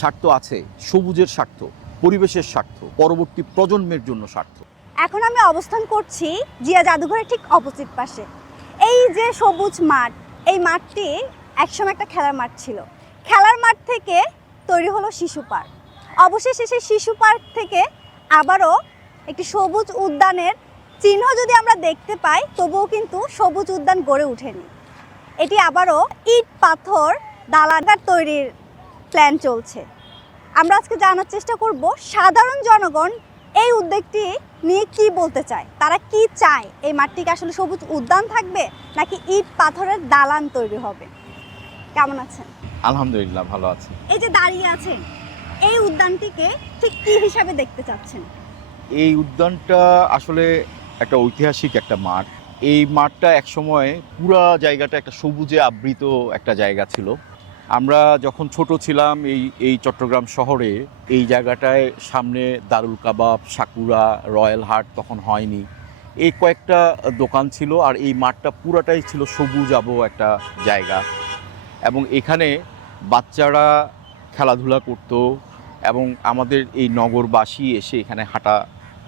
স্বার্থ আছে, সবুজের স্বার্থ, পরিবেশের স্বার্থ, পরবর্তী প্রজন্মের জন্য স্বার্থ। এখন আমি অবস্থান করছি জিয়া জাদুঘরের ঠিক অপোজিট পাশে। এই যে সবুজ মাঠ, এই মাঠটি একসময় একটা খেলার মাঠ ছিল। খেলার মাঠ থেকে তৈরি হলো শিশু পার্ক। অবশেষে সেই শিশু পার্ক থেকে আবারও একটি সবুজ উদ্যানের চিহ্ন যদি আমরা দেখতে পাই, তবুও কিন্তু সবুজ উদ্যান গড়ে ওঠেনি। এটি আবারও ইট, পাথর দালাদার তৈরির প্ল্যান চলছে। আমরা আজকে জানার চেষ্টা করব সাধারণ জনগণ এই উদ্যোগটি নিয়ে কি বলতে চায়? তারা কি চায়? এই মাঠটিকে আসলে সবুজ উদ্যান থাকবে নাকি ইট পাথরের দালান তৈরি হবে? কেমন আছেন? আলহামদুলিল্লাহ ভালো আছে। এই যে দাঁড়িয়ে আছেন এই উদ্যানটিকে ঠিক কি হিসাবে দেখতে চাচ্ছেন? এই উদ্যানটা আসলে একটা ঐতিহাসিক একটা মাঠ। এই মাঠটা একসময় পুরা জায়গাটা একটা সবুজে আবৃত একটা জায়গা ছিল। আমরা যখন ছোট ছিলাম এই এই চট্টগ্রাম শহরে, এই জায়গাটায় সামনে দারুল কাবাব, সাকুরা, রয়্যাল হাট তখন হয়নি। এই কয়েকটা দোকান ছিল আর এই মাঠটা পুরাটাই ছিল সবুজ আবহ একটা জায়গা। এবং এখানে বাচ্চারা খেলাধুলা করতো এবং আমাদের এই নগরবাসী এসে এখানে হাঁটা,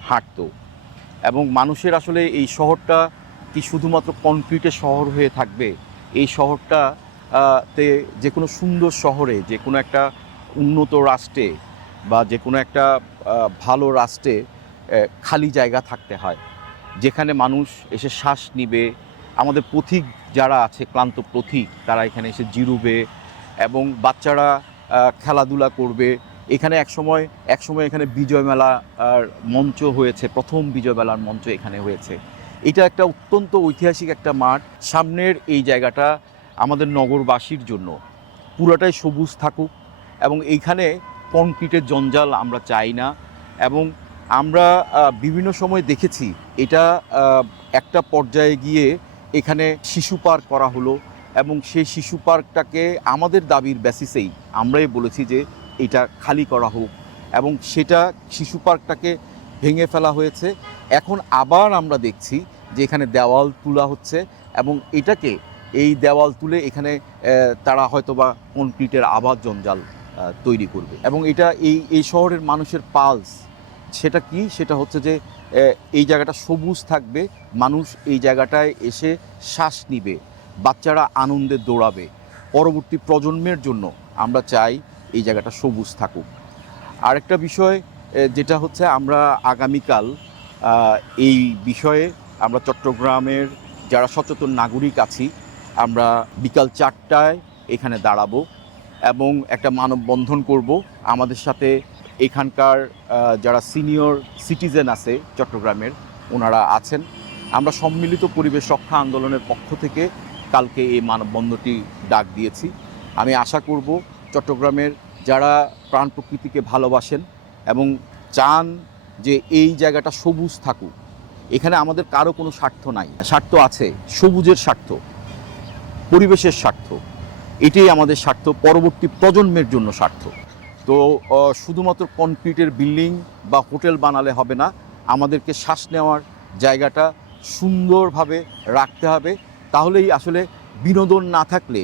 হাঁটতো। এবং মানুষের আসলে এই শহরটা কি শুধুমাত্র কনক্রিটের শহর হয়ে থাকবে, এই শহরটা তে যে কোনো সুন্দর শহরে, যে কোনো একটা উন্নত রাষ্ট্রে বা যে কোনো একটা ভালো রাষ্ট্রে খালি জায়গা থাকতে হয়। যেখানে মানুষ এসে শ্বাস নিবে। আমাদের পথিক যারা আছে, ক্লান্ত পথিক, তারা এখানে এসে জিরুবে এবং বাচ্চারা খেলাধুলা করবে। এখানে একসময় একসময় এখানে বিজয় মেলা, আর মঞ্চ হয়েছে, প্রথম বিজয় মেলার মঞ্চ এখানে হয়েছে। এটা একটা অত্যন্ত ঐতিহাসিক একটা মাঠ। সামনের এই জায়গাটা আমাদের নগরবাসীর জন্য। পুরোটাই সবুজ থাকুক এবং এইখানে কনক্রিটের জঞ্জাল আমরা চাই না এবং আমরা বিভিন্ন সময় দেখেছি এটা একটা পর্যায়ে গিয়ে এখানে শিশু পার্ক করা হলো এবং সেই শিশু পার্কটাকে আমাদের দাবির বেসিসেই আমরাই বলেছি যে এটা খালি করা হোক এবং সেটা শিশু পার্কটাকে ভেঙে ফেলা হয়েছে। এখন আবার আমরা দেখছি যে এখানে দেওয়াল তোলা হচ্ছে এবং এটাকে এই দেওয়াল তুলে এখানে তারা হয়তো বা কনক্রিটের আবাদ জঞ্জাল তৈরি করবে। এবং এটা এই এই শহরের মানুষের পালস। সেটা কি? সেটা হচ্ছে যে এই জায়গাটা সবুজ থাকবে, মানুষ এই জায়গাটায় এসে শ্বাস নিবে, বাচ্চারা আনন্দে দৌড়াবে। পরবর্তী প্রজন্মের জন্য আমরা চাই এই জায়গাটা সবুজ থাকুক। আরেকটা বিষয় যেটা হচ্ছে আমরা আগামীকাল এই বিষয়ে আমরা চট্টগ্রামের যারা সচেতন নাগরিক আছি আমরা বিকাল চারটায় এখানে দাঁড়াবো এবং একটা মানববন্ধন করব। আমাদের সাথে এখানকার যারা সিনিয়র সিটিজেন আছে চট্টগ্রামের, ওনারা আছেন। আমরা সম্মিলিত পরিবেশ রক্ষা আন্দোলনের পক্ষ থেকে কালকে এই মানববন্ধনটি ডাক দিয়েছি। আমি আশা করব চট্টগ্রামের যারা প্রাণ প্রকৃতিকে ভালোবাসেন এবং চান যে এই জায়গাটা সবুজ থাকুক, এখানে আমাদের কারও কোনো স্বার্থ নাই। স্বার্থ আছে, সবুজের স্বার্থ। পরিবেশের স্বার্থ। এটাই আমাদের স্বার্থ, পরবর্তী প্রজন্মের জন্য স্বার্থ। তো শুধুমাত্র কনক্রিটের বিল্ডিং বা হোটেল বানালে হবে না, আমাদেরকে শ্বাস নেওয়ার জায়গাটা সুন্দরভাবে রাখতে হবে। তাহলেই আসলে বিনোদন না থাকলে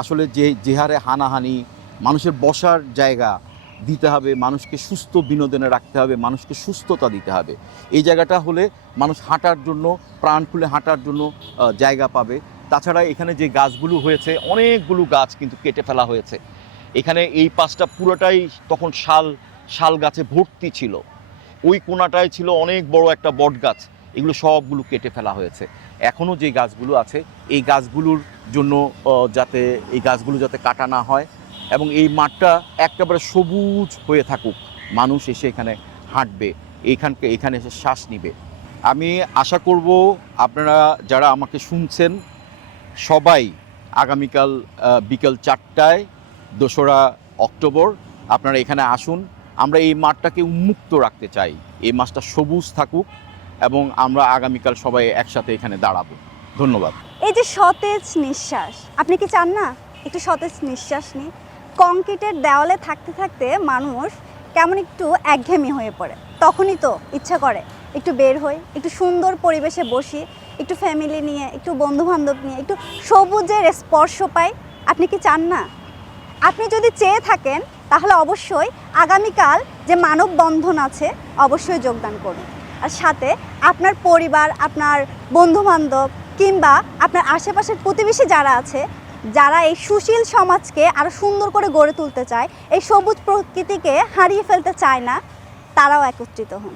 আসলে যে যে হারে হানাহানি, মানুষের বসার জায়গা দিতে হবে, মানুষকে সুস্থ বিনোদনে রাখতে হবে, মানুষকে সুস্থতা দিতে হবে। এই জায়গাটা হলে মানুষ হাঁটার জন্য, প্রাণ খুলে হাঁটার জন্য জায়গা পাবে। তাছাড়া এখানে যে গাছগুলো হয়েছে, অনেকগুলো গাছ কিন্তু কেটে ফেলা হয়েছে। এখানে এই পাশটা পুরোটাই তখন শাল শাল গাছে ভর্তি ছিল। ওই কোনাটায় ছিল অনেক বড় একটা বট গাছ। এগুলো সবগুলো কেটে ফেলা হয়েছে। এখনও যে গাছগুলো আছে, এই গাছগুলোর জন্য যাতে, এই গাছগুলো যাতে কাটা না হয় এবং এই মাঠটা একেবারে সবুজ হয়ে থাকুক, মানুষ এসে এখানে হাঁটবে এইখানকে এখানে এসে শ্বাস নিবে। আমি আশা করব আপনারা যারা আমাকে শুনছেন সবাই আগামীকাল বিকেল চারটায় দোসরা অক্টোবর আপনারা এখানে আসুন। আমরা এই মাঠটাকে উন্মুক্ত রাখতে চাই। এই মাছটা সবুজ থাকুক এবং আমরা আগামীকাল সবাই একসাথে এখানে দাঁড়াবো। ধন্যবাদ। এই যে সতেজ নিঃশ্বাস, আপনি কি চান না? একটু সতেজ নিঃশ্বাস নিই কংক্রিটের দেওয়ালে থাকতে থাকতে মানুষ কেমন একটু একঘেয়েমি হয়ে পড়ে। তখনই তো ইচ্ছা করে একটু বের হই, একটু সুন্দর পরিবেশে বসি একটু ফ্যামিলি নিয়ে, একটু বন্ধু বান্ধব নিয়ে, একটু সবুজের স্পর্শ পাই, আপনি কি চান না? আপনি যদি চেয়ে থাকেন, তাহলে অবশ্যই আগামীকাল যে মানববন্ধন আছে, অবশ্যই যোগদান করুন। আর সাথে আপনার পরিবার, আপনার বন্ধুবান্ধব কিংবা আপনার আশেপাশের প্রতিবেশী যারা আছে, যারা এই সুশীল সমাজকে আরও সুন্দর করে গড়ে তুলতে চায়, এই সবুজ প্রকৃতিকে হারিয়ে ফেলতে চায় না, তারাও একত্রিত হন।